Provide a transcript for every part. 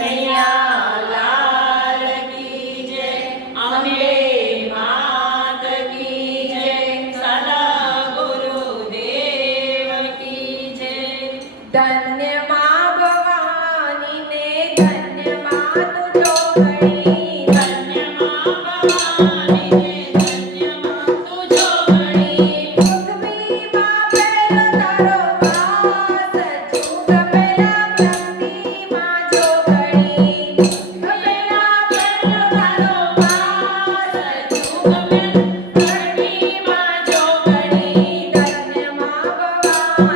Yeah.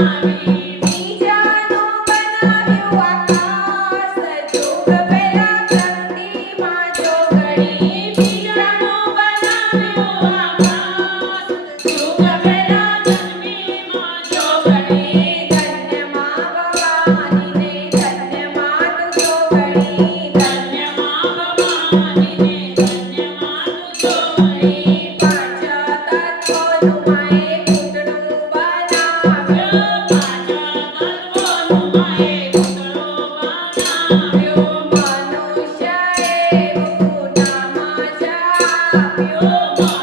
Hare Oh,